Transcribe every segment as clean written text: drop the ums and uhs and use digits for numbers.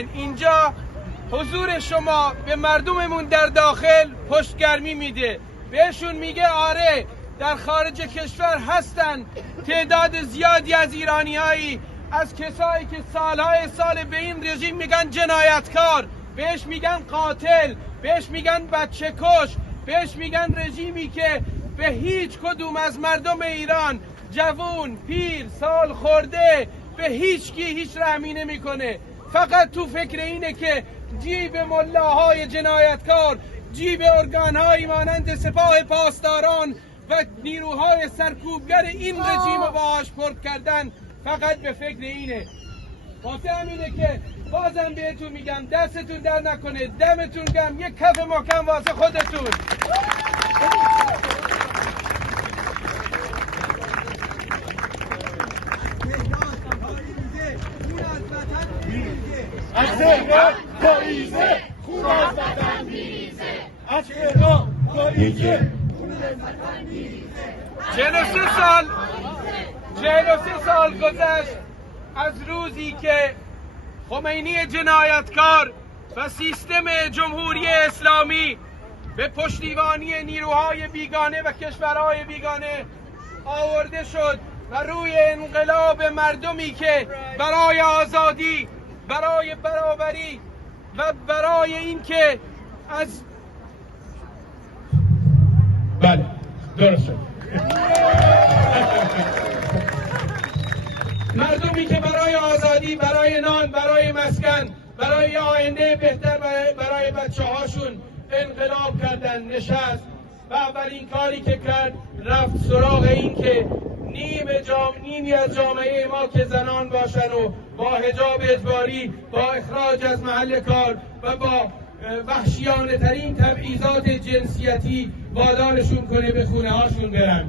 بفرمایید. اینجا حضور شما به مردممون در داخل پشتگرمی میده، بهشون میگه آره در خارج کشور هستن تعداد زیادی از ایرانیایی، از کسایی که سالهای سال به این رژیم میگن جنایتکار، بهش میگن قاتل، بهش میگن بچه کش، بهش میگن رژیمی که به هیچ کدوم از مردم ایران جوون، پیر، سال خورده به هیچکی هیچ رحمی نمیکنه. فقط تو فکر اینه که جیب ملاهای جنایتکار، جیب ارگانهایی مانند سپاه پاسداران و نیروهای سرکوبگر این رژیم رو باهاش پر کردن، فقط به فکر اینه. واسه همینه که بازم بهتون میگم دستتون در نکنه، دمتون گرم، یک کف محکم واسه خودتون. از تهران پاییزه خون از وطن میریزه، از تهران پاییزه خون از وطن میریزه. 43 سال گذشت از روزی که خمینی جنایتکار و سیستم جمهوری اسلامی به پشتیبانی نیروهای بیگانه و کشورهای بیگانه آورده شد و روی انقلاب مردمی که برای آزادی، برای برابری و برای اینکه از بله درست شد، مردمی که برای آزادی، برای نان، برای مسکن، برای آینده بهتر برای بچه هاشون انقلاب کردن، نشست و اولین کاری که کرد رفت سراغ این که نیمی از جامعه ما که زنان باشن و با حجاب اجباری، با اخراج از محل کار و با وحشیانه ترین تبعیضات جنسیتی وادارشون کنه به خونه هاشون برن.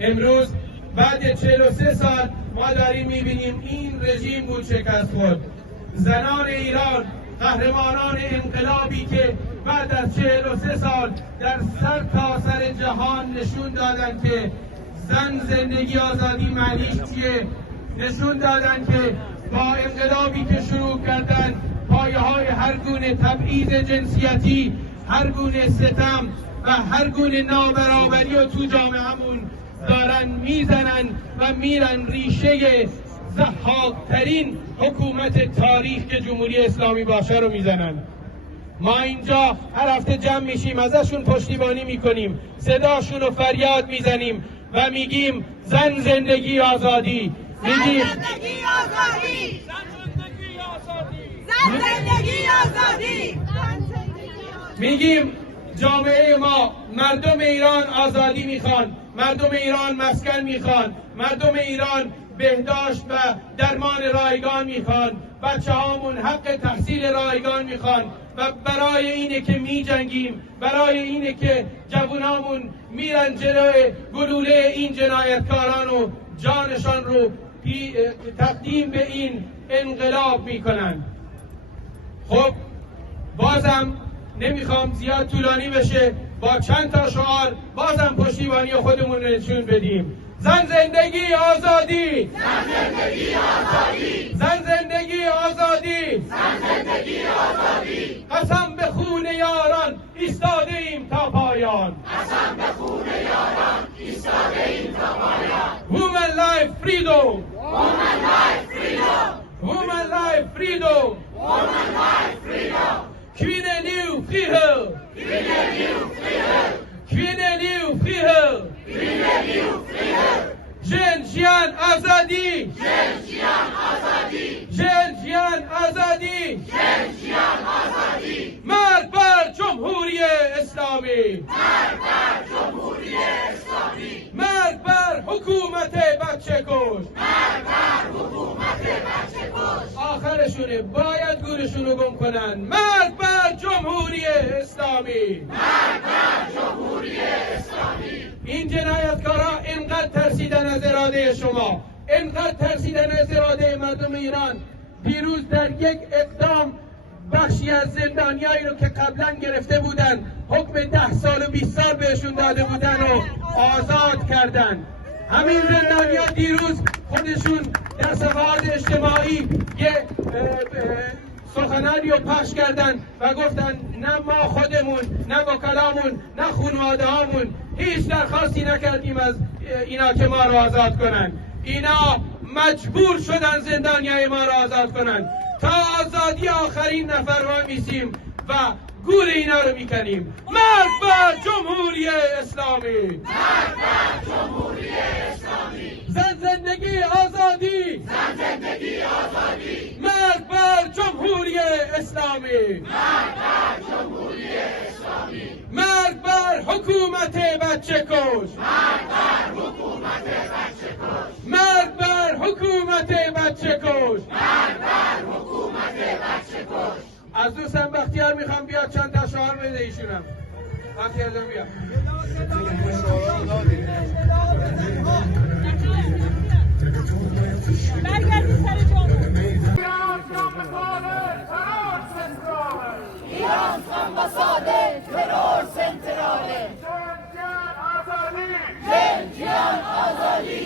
امروز بعد 43 سال ما داریم میبینیم این رژیم بود شکست خورد. زنان ایران، قهرمانان انقلابی که بعد از 43 سال در سر تا سر جهان نشون دادن که زن، زندگی، آزادی معنیش چیه، نشون دادن که با انقلابی که شروع کردن پایه های هر گونه تبعیض جنسیتی، هر گونه ستم و هر گونه نابرابری رو تو جامعهمون دارن میزنن و میرن ریشه ضحاک‌ترین حکومت تاریخ که جمهوری اسلامی باشه رو میزنن. ما اینجا هر هفته جمع میشیم، ازشون پشتیبانی میکنیم، صداشون رو فریاد میزنیم و میگیم زن، زندگی، آزادی. میگیم زن، زندگی، آزادی. زن، زندگی، آزادی. میگیم جامعه ما، مردم ایران آزادی میخوان، مردم ایران مسکن میخوان، مردم ایران بهداشت و درمان رایگان میخوان، بچه هامون حق تحصیل رایگان میخوان و برای اینه که میجنگیم، برای اینه که جوانامون میرن جلوی گلوله این جنایتکاران و جانشان رو تقدیم به این انقلاب میکنن. خب بازم نمیخوام زیاد طولانی بشه، با چند تا شعار بازم پشتیبانی خودمون رو نشون بدیم. زن، زندگی، آزادی. زن، زندگی، آزادی. زن، زندگی، آزادی. زن، زندگی، آزادی. قسم به خون یاران ایستاده ایم تا پایان. قسم به خون یاران ایستاده ایم تا پایان. Woman life freedom. Woman life freedom. Woman life freedom. Woman life freedom. Kvinneliv, frihed. Kvinneliv, frihed. Kvinneliv, frihed. Kvinneliv, frihed. Jen, jian, azadi. Jen, jian, azadi. Jen, jian, azadi. Jen, jian, azadi. مرگ بر جمهوری اسلامی. مرگ بر جمهوری اسلامی. مرگ بر حکومت بچه کش. مرگ بر حکومت بچه کش. آخرشونه، باید گورشونو گم کنن. مرگ بر جمهوری اسلامی. مرگ بر جمهوری اسلامی. این جنایتکارا اینقدر ترسیدن از اراده شما، اینقدر ترسیدن از اراده مردم ایران، دیروز در یک اقدام بخشی از زندانیایی رو که قبلا گرفته بودن حکم 10 سال و 20 سال بهشون داده بودن و آزاد کردن. همین زندانیا دیروز خودشون در صفحات اجتماعی یه سخنانی رو پخش کردن و گفتن نه ما خودمون، نه وکلامون، نه خانواده هامون هیچ درخواستی نکردیم از اینا که ما رو آزاد کنن. اینا مجبور شدن زندانیای ما رو آزاد کنن. تا آزادی آخرین نفر ما میسیم و گور اینا رو میکنیم. مرگ بر جمهوری اسلامی! مرگ بر جمهوری اسلامی! زن زندگی آزادی! زن زندگی آزادی! مرگ بر جمهوری اسلامی! مرگ بر جمهوری اسلامی! مرگ بر حکومت بچه کش! مرگ بر حکومت بچه کش! مرگ بر حکومت بچه کش! مرگ بر حکومت بچه کش! از دوستم بختیار میخوام بیاد چند تا شعار بده ایشونم. بختیار جان بیاد. برگردید سر جامون. ایران ambasade terror centrale. جنجان آزادی.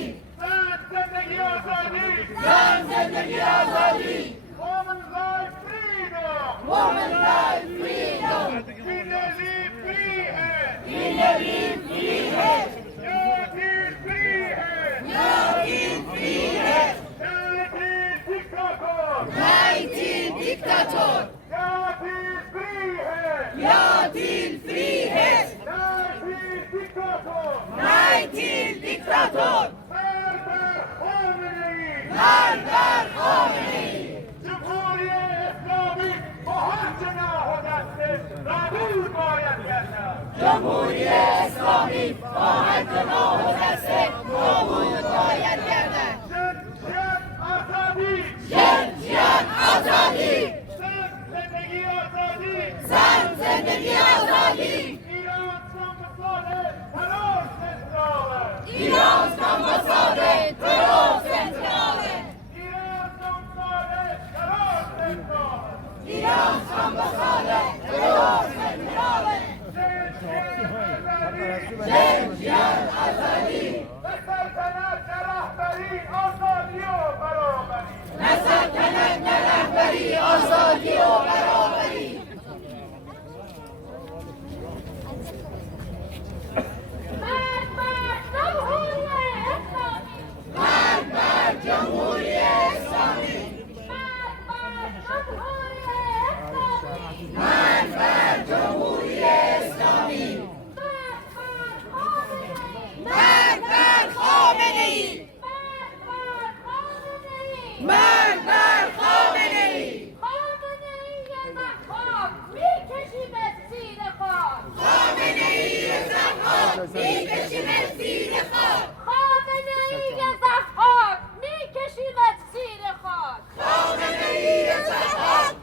زندگی آزادی! زن زندگی آزادی. Women's life freedom! Woman life freedom. زندگی free है! زندگی free है. زندگی free है! زندگی free है. زندگی dictator! Nej till diktator. زندگی free है! Ja till frihet. زندگی dictator! Nej till diktator. Serdar Khomeini! Serdar Khomeini. جمهوری اسلامی با هر جناح و دسته قبول باید گردد. جمهوری اسلامی با هر جناح و دسته قبول باید گردد. جنجان آزادی! جنجان آزادی. زن زندگی آزادی! زن زندگی آزادی. ایران ambasade terror centrale! ایران ambasade terror centrale. ایران ambasade terror centrale! ایران ambasade terror centrale. جنجان آزادی! به سلطنت نه رهبری آزادی و برابری! نه سلطنت نه رهبری آزادی و برابری. مرگ بر جمهوری اسلامی. مرگ بر جمهوری اسلامی. مرگ بر خامنه‌ای. مرگ بر خامنه‌ای. خامنه‌ای ضحاک می‌کشیمت زیر خاک. میکشیمت زیر خاک. خامنه‌ای ضحاک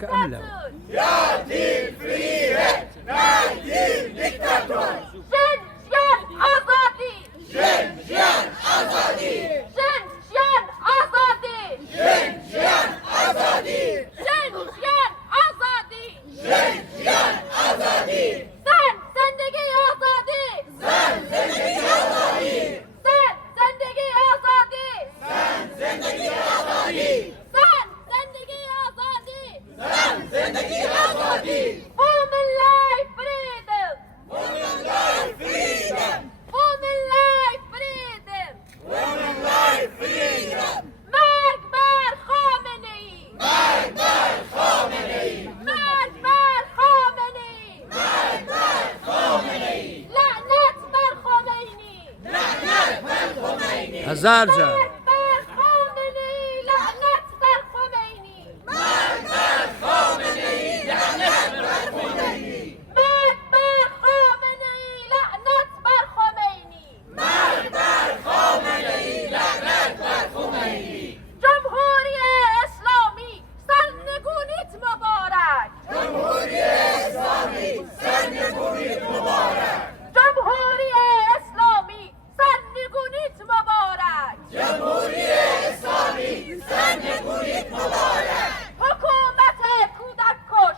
كاملة. ياتي فريهت نايتي ديكتاتور. شنشن آزادی. شنشن آزادی. شنشن آزادی. شنشن آزادی. شنشن آزادی. شنشن آزادی. زن زندگی آزادی. زن زندگی آزادی. زن زندگی آزادی. زن زندگی آزادی. زن زندگی آزادی. زن زندگی آزادی. Women life freedom. Women life freedom. Women life freedom. Women life freedom. مرگ بر خامنه‌ای. مرگ بر خامنه‌ای. مرگ بر خامنه‌ای. مرگ بر خامنه‌ای. لعنت بر خمینی. لعنت بر خمینی. هزار جا مرگ بر خامنه‌ای. لعنت بر خمینی. مرگ بر خامنه‌ای. لعنت بر خمینی. مرگ بر خامنه‌ای. لعنت بر خمینی. مرگ بر خامنه‌ای. لعنت بر خمینی. جمهوری اسلامی سرنگونیت مبارک. جمهوری اسلامی سرنگونیت مبارک. جمهوری اسلامی سرنگونیت مبارک. جمهوری اسلامی سرنگونیت مبارک. حکومت کودک کش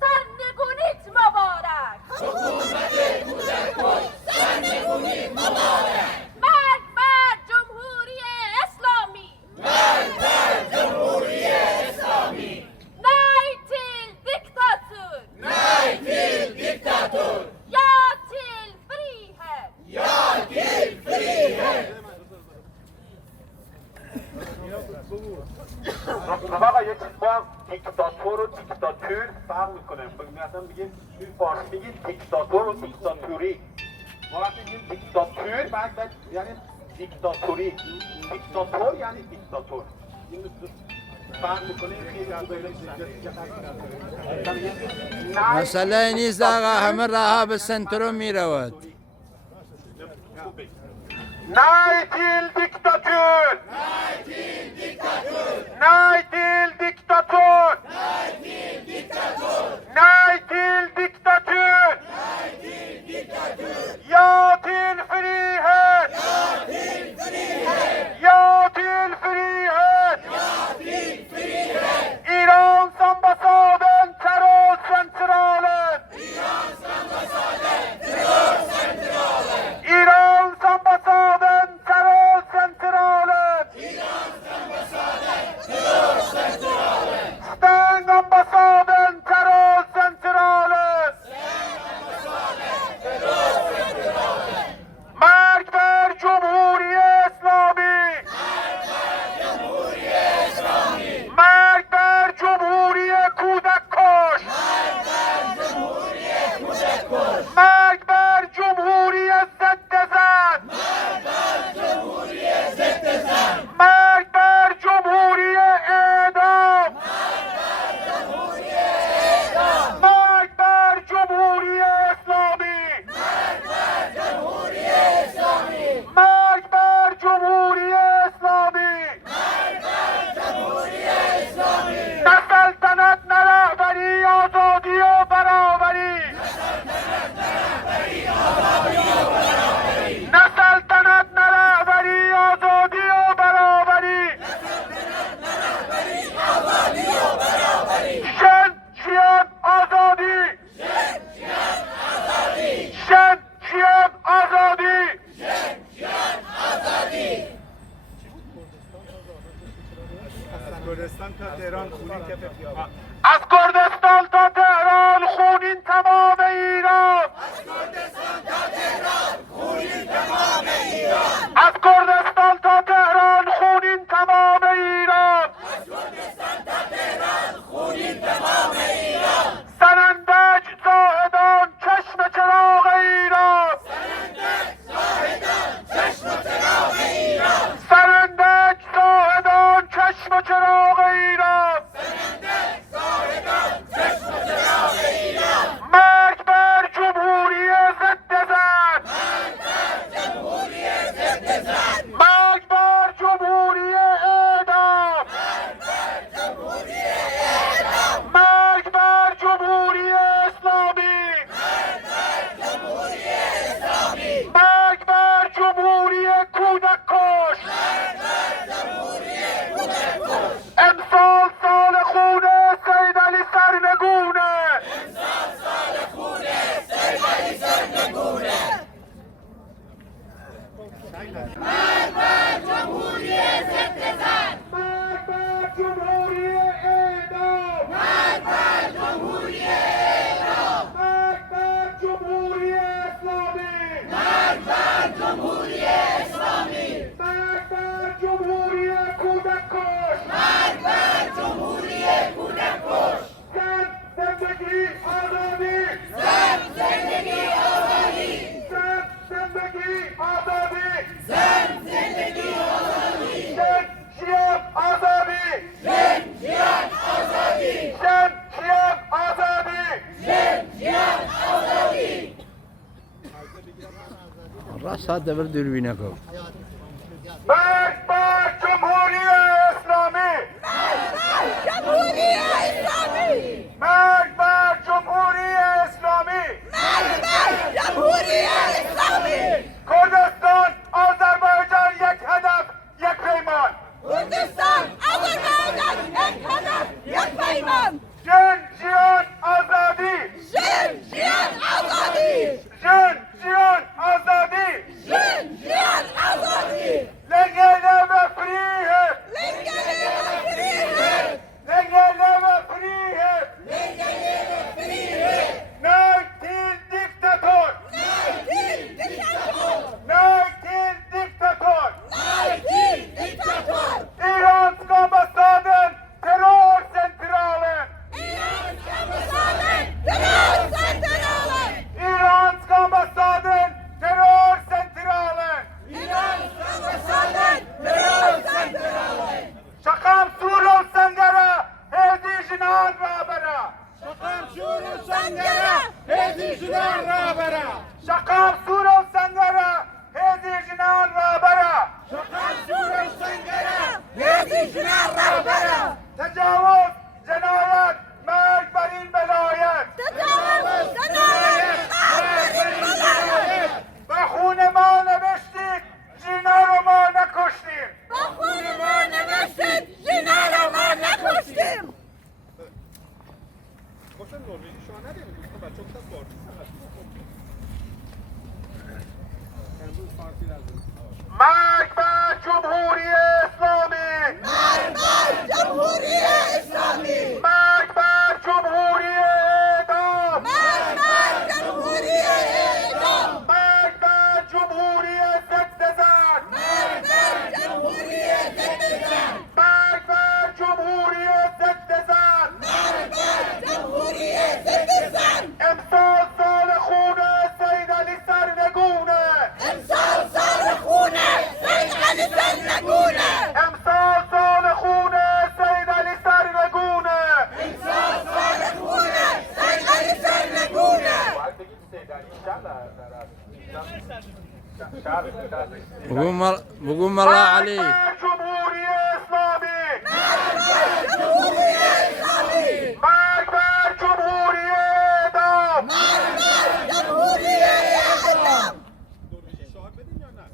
سرنگونیت مبارک. حکومت کودک کش سرنگونیت مبارک. مرگ بر جمهوری اسلامی. مرگ بر جمهوری اسلامی. Nej till diktatur. Nej till diktatur. Ja till frihet. Ja till frihet. رفقا یه چیز با دیکتاتور و دیکتاتور فرق میکنه. مثلا میگیم توی فارسی میگیم دیکتاتور و دیکتاتوری. ما وقتی میگیم دیکتاتور بعد یعنی دیکتاتوری. دیکتاتور یعنی دیکتاتور. این فرق میکنه که مسئله نیست آقا، همه راها به سنترو میرود. Nej till diktatur! Nej till diktatur. Nej till diktatur! Nej till diktatur. Nej till diktatur! Nej till diktatur. Ja till frihet! Ja till frihet. Ja till frihet! Ja till frihet. Irans ambassaden, terrorcentralen! Irans ambassaden, terrorcentralen. Irans ambassaden, terrorcentralen! Irans ambassaden, terrorcentralen. Stäng ambassaden, terrorcentralen! مرگ بر جمهوری اسلامی! مرگ بر جمهوری کودک کش! مرگ بر جمهوری ضد زن! مرگ بر جمهوری اعدام! مرگ بر جمهوری اسلامی! مرگ بر جمهوری اسلامی! نه سلطنت نه رهبری، آزادی و برابری! نه سلطنت نه رهبری، آزادی و برابری! شن شیان آزادی! شن شیان آزادی! کردستان تا تهران خونین کف خیابان. از کردستان تا تهران خونین تمام ایران! از کردستان تا تهران خونین تمام ایران! سنندج زاهدان چشم چراغ ایران! سنندج زاهدان چشم چراغ ایران! مرگ ساعت دبر دوربینه کو مرگ بر جمهوری اسلامی! جمهوری اسلامی! مرگ بر جمهوری اسلامی! جمهوری اسلامی! کردستان، آذربایجان یک هدف، یک پیمان. کردستان، آذربایجان یک هدف، یک پیمان. جن، جیان، آزادی! جن، جیان، آزادی! جن، جیان، آزادی! جن، جیان، آزادی! لنگه لبه فریه! لنگه لبه فریه! لنگه لبه فریه! لنگه لبه فریه! Nej till diktator! Nej till diktator! Nej till diktator! Nej till diktator! Iranska ambassaden, terrorcentralen! Iranska ambassaden, terrorcentralen! Iranska ambassaden, terrorcentralen! Iranska ambassaden, terrorcentralen! Shakam Surul Sangara, hedi jinan rabara! شقام شورو سنگره هزی شدن را برا Shakam Surul Sangara, hedi jinan rabara! شقام شورو سنگره هزی شدن را برا تجاوز، جنایت، مرگ بر این ولایت! تجاوز، جنایت، آفرین ولایت! به خون ما نوشتید، جینا رو ما نکشتیم! با خون ما نوشتید، جینا رو ما نکشتیم! گفتن نروژی شما نداریم دوستان بچه گفتن فارسی امروز فارسی نداریم مرگ بر جمهوری اسلامی! مرگ بر جمهوری اسلامی! مرگ بر جمهوری اعدام! مرگ بر جمهوری اعدام! مرگ بر جمهوری ضد زن! مرگ بر جمهوری ضد زن! مرگ بر جمهوری ضد زن! مرگ بر جمهوری ضد زن! امسال سال خون سید علی سرنگونه! امسال سال خونه سید علی سرنگونه! امسال سال خون سید علی سرنگونه! امسال سال خونه سید علی سرنگونه! بگو ملا علی بر جمهوری اسلامی! جمهوری اسلامی! مرگ بر جمهوری اعدام! مرگ بر جمهوری اعدام! نروژی شما بدیم یا نه؟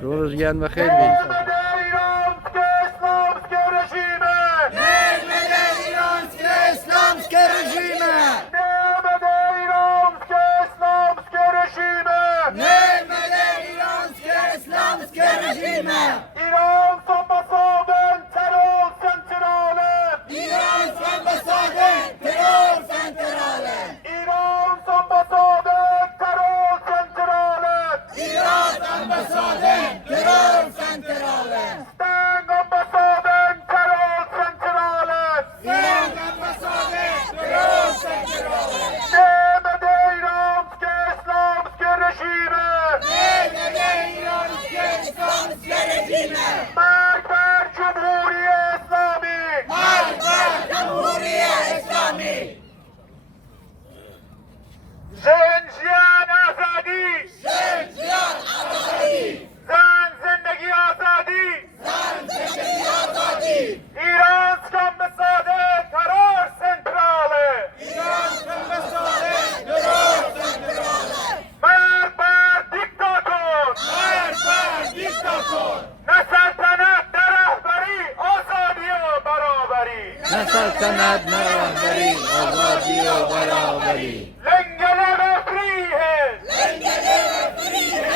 شورش گرم بخیر بین نعمت ایرانسکه اسلامسکه رژیمه! نعمت ایرانسکه اسلامسکه رژیمه! نعمت ایرانسکه اسلامسکه رژیمه! نعمت ایرانسکه اسلامسکه رژیمه! ایران ambassaden terrorcentralen! ایران ambassaden terrorcentralen! ایران ambassaden terrorcentralen! ایران ambassaden terrorcentralen! Stäng ambassaden terrorcentralen! ایران ambassaden terrorcentralen! Nehmet ایرانسکه اسلامسکه رژیمه! نعمت ایرانسکه اسلامسکه رژیمه! مرگ بر جمهوری اسلامی! مرگ بر جمهوری اسلامی! زنجیان آزادی! زن جیان آزادی! زن زندگی آزادی! زن زندگی آزادی! ایرانسک ambassaden terrorcentralen! ایران ambassaden terrorcentralen! مرگ بر دیکتاتور! مرگ بر دیکتاتور! نه سلطنت نه رهبری، آزادی و برابری! نه سلطنت نه رهبری آزادی و برابری لنگه لبه فریه! لنگه لبه فریه!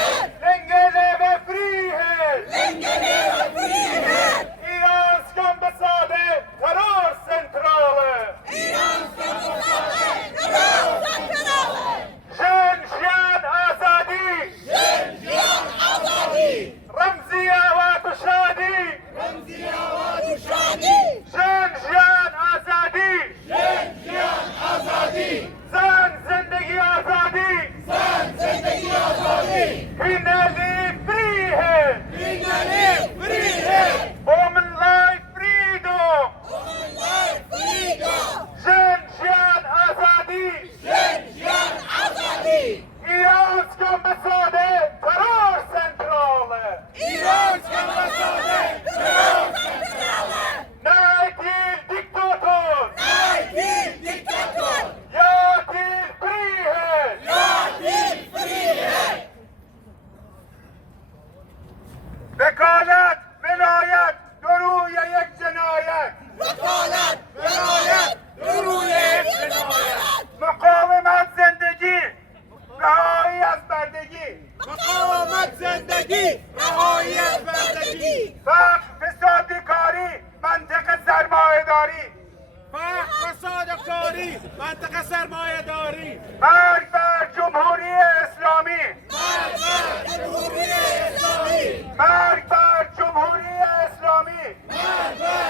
لنگه لبه فریه! لنگه لبه فریه! ایرانسک ambassaden terrorcentralen! ایران ambassaden terrorcentralen! جن جیان آزادی! زن جیان آزادی! رمزی آوات و شادی! رمزی آواز و شادی! جن جیان آزادی! زن جیان آزادی! زن زندگی کاری، فقر فساد و کاری، منطقه سرمایه داری، مرگ بر جمهوری اسلامی، مرگ بر جمهوری اسلامی، مرگ بر جمهوری اسلامی، مرگ بر